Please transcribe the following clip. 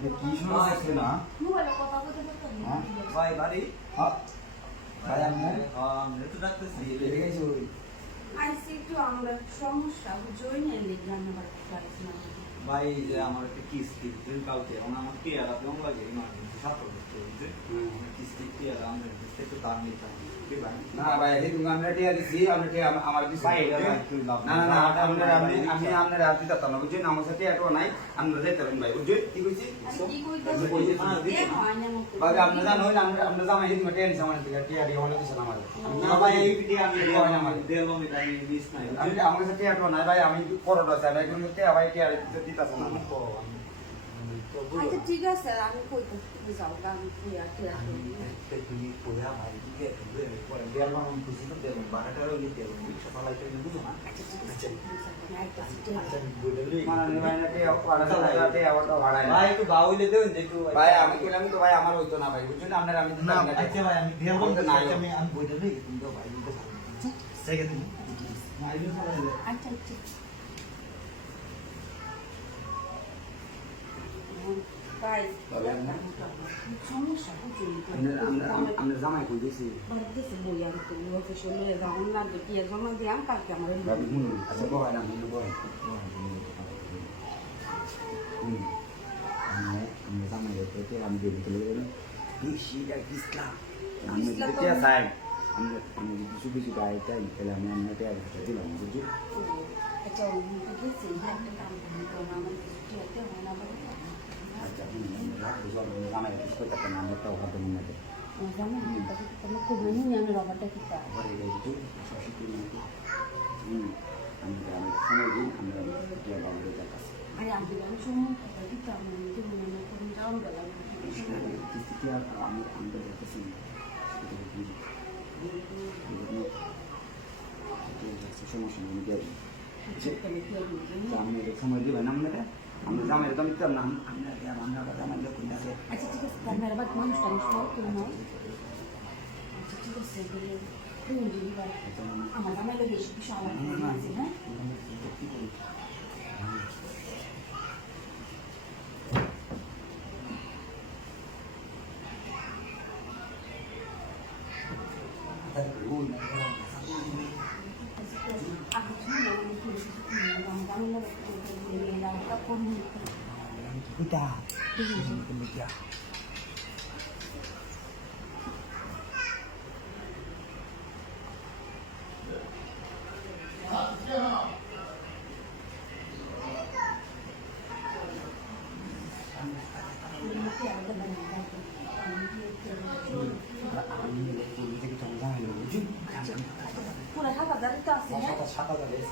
কি না মোবাইলে কথা বলতে হ্যাঁ? ভাই বাড়ি? হ্যাঁ। ভাই আমি হ্যাঁ। তো ডাকতেছি আইসি একটু আমরা সমস্যা নিয়ে দেখলাম আবার না। ভাই যে আমার একটা কিস্তি দিন কালকে এখন আমার টিয়ার আপনি লাগে ইমার্জেন্সি সাপোর্ট করতে কিস্তি টিয়ার আমরা কিস্তি একটু দাম নিতাম কি না ভাই এই তুমি আমরা টিয়া দিছি আমরা টিয়া আমার এটা না না না আমরা আমি আমি আপনার হাত দিতে না বুঝছেন আমার সাথে টিয়া নাই আমরা যেতে পারেন ভাই বুঝছেন কি কইছি? হ্যাঁ, মতো ভাই জানো না আমরা আমরা জামাই হিদ মে টেন সামান দিকে টিয়া দিয়ে অনেক কিছু আমার। না ভাই এই ভিডিও আমি হয় আমার। দেবো আমি তাই মিস নাই আমি আমার ভাই আমি চাই ভাই কিন্তু টিয়া ভাই টিয়া দিতাছ না আচ্ছা ঠিক আছে আমি তুমি যাও আমি কি আর কি আর তুমি কোয়া ভাই দিকে পরে দেড় মান খুশি তো দেবো বারোটারও নিতে হবে রিক্সা চালাইতে বুঝো না? আচ্ছা ঠিক আছে আমি আমি আমার হইতো না ভাই বুঝছেন আপনার আমি আচ্ছা আমি আমরা জামাই কই দিছি বাড়িতে বই আমি তো অফিসে নিয়ে যাও না দেখি জমা দিলাম কালকে আমার ভাবি হুন আচ্ছা বহাই না হুন বহাই হুন আমরা আমরা জামাই দেখতে আমি দেবি তো লগে বেশি আর কিসলা আমি দেখতে চাই আমরা আমি কিছু কিছু গায়ে চাই তাহলে আমি আমরা টিয়া দিলাম বুঝছো আচ্ছা গেছে একটা কাম করবো আমার কিছু হতে হয় না আচ্ছা হুন রাত বুঝো জামাই কিছু করতে পারে না সমস্যা আমি সময় দিবেন আপনারা Anlayacağım yerden bitti ama anlar ya anlar da zaman yok bunlar. Açık açık kamera bak manuş tanış çok durma. Açık açık sevgili. Bunun gibi var. Ama bana öyle geçip bir şey anlatmıyor. Aku cuma mau bikin 이쁘다. 이쁘다. 사과다 사과다 했어.